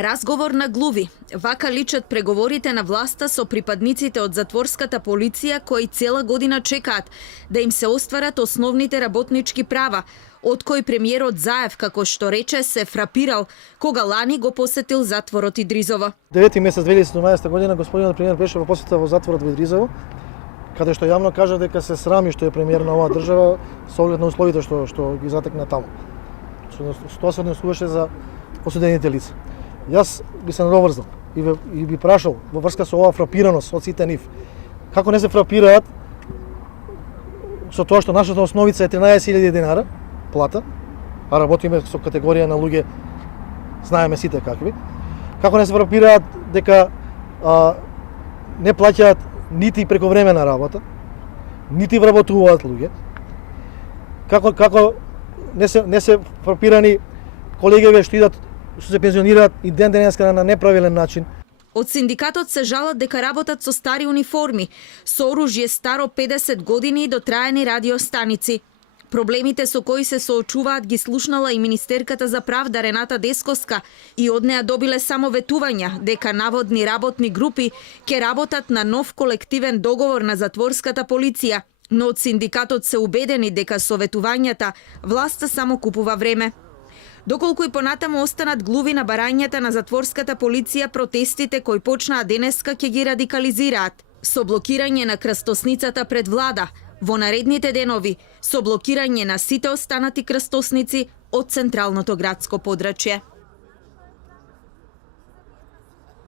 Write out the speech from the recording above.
Разговор на глуви. Вака личат преговорите на власта со припадниците од затворската полиција кои цела година чекаат да им се остварат основните работнички права, од кои премиерот Заев, како што рече, се фрапирал кога лани го посетил затворот Идризово. 9 месец 2017 година господинот премиер беше во посета во затворот во Идризово, каде што јавно кажа дека се срами што е премиер на оваа држава со оглед на условите што ги затекна таму. Тоа се однесуваше за осудените лица. Јас би се надоврзал и би прашал во врска со оваа фрапираност од сите нив. Како не се фрапираат со тоа што нашата основица е 13.000 денара плата, а работиме со категорија на луѓе, знаеме сите какви. Како не се фрапираат дека не плаќаат нити прековремена работа, нити вработуваат луѓе. Како не се фрапирани колегиве што идат, што се пензионираат и ден денеска на неправилен начин. Од синдикатот се жалат дека работат со стари униформи, со оружје старо 50 години и дотраени радиостаници. Проблемите со кои се соочуваат ги слушнала и министерката за правда Рената Десковска и од неа добиле само ветувања дека наводни работни групи ќе работат на нов колективен договор на затворската полиција, но од синдикатот се убедени дека со ветувањата власта само купува време. Доколку и понатаму останат глуви на барањата на затворската полиција, протестите кои почнаа денеска ќе ги радикализираат со блокирање на крстосницата пред влада, во наредните денови со блокирање на сите останати крстосници од централното градско подрачје.